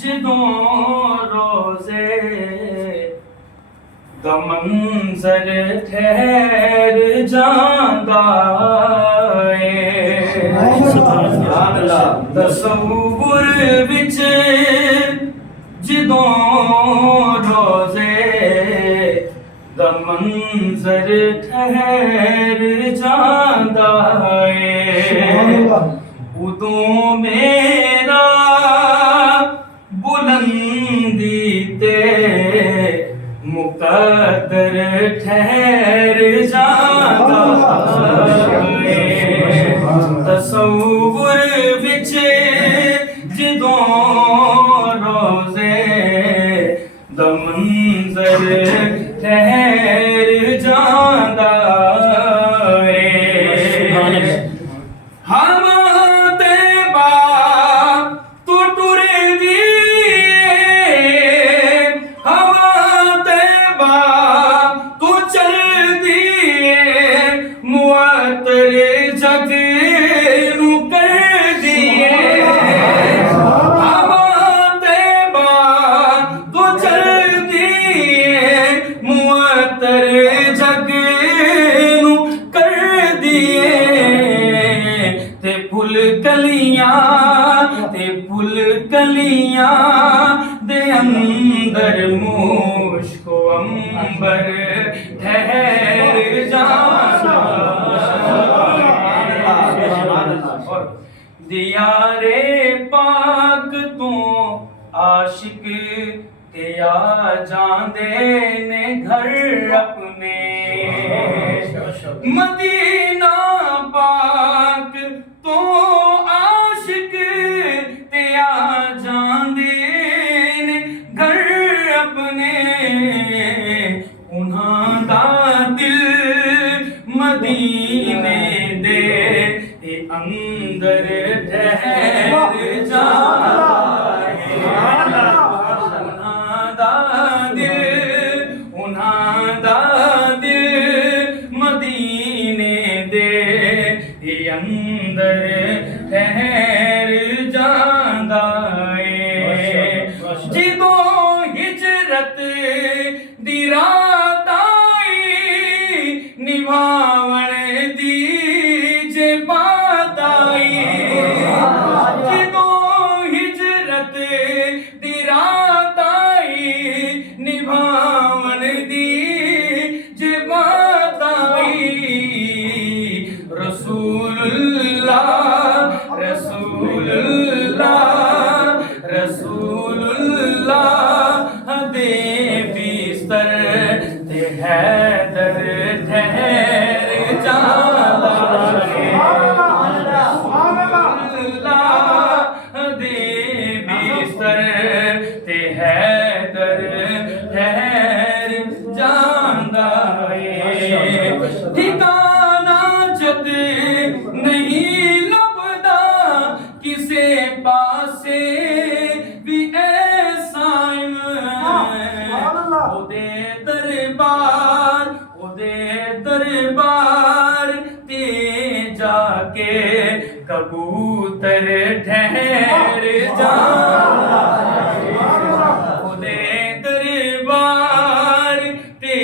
ਜਦੋਂ ਰੋਜ਼ੇ ਦਾ ਮੰਜ਼ਰ ਠਹਿਰ ਜਾਂਦਾ ਏ ਤਸੱਵੁਰ ਵਿੱਚ ਜਦੋਂ ਰੋਜ਼ੇ ਦਾ ਮੰਜ਼ਰ ਠਹਿਰ ਜਾਂਦਾ ਏ ਉਦੋਂ ਮੇਰਾ बुलंदी ते मुकद्दर ठहर जाता है तसव्वुर विच जदों रोज़े दा मंज़र ठहर जाता है जग नू कर दिए हवा ते बात तो चल दिए मुअत्तर जग नू कर दिए ते फुल कलियां दे अंदर मुश्को अंबर ठहर जाना दियारे पाक तो आशिक ते आ जांदे ने घर अपने मदीना पाक तो आशिक ते आ जांदे ने घर अपने उन्हां दा दिल मदीने दे अंदर ठहर जाए उन्हां दा दिल मदीने दे अंदर ठहर जांदा है जिदों हिजरत दी रात आई निभावण दी जे बात आई जिदों हिजरत दी रात आई निभावण दी जे बात आई रसूलुल्लाह रसूलुल्लाह रसूलुल्लाह दे बिस्तर ते हैदर ठहर जांदा दे बिस्तर ते हैदर ठहर जांदा ठिकाना जद नहीं लभदा किसे पासे भी ऐसा ओदे दरबार ते जाके कबूतर ठहर जांदा ओदे दरबार ते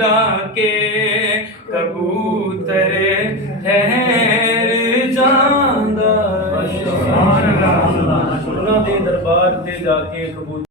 जाके कबूतर ठहर जांदा। ਉਹਨਾਂ ਦੇ ਦਰਬਾਰ ਤੇ ਜਾ ਕੇ ਕਬੂतर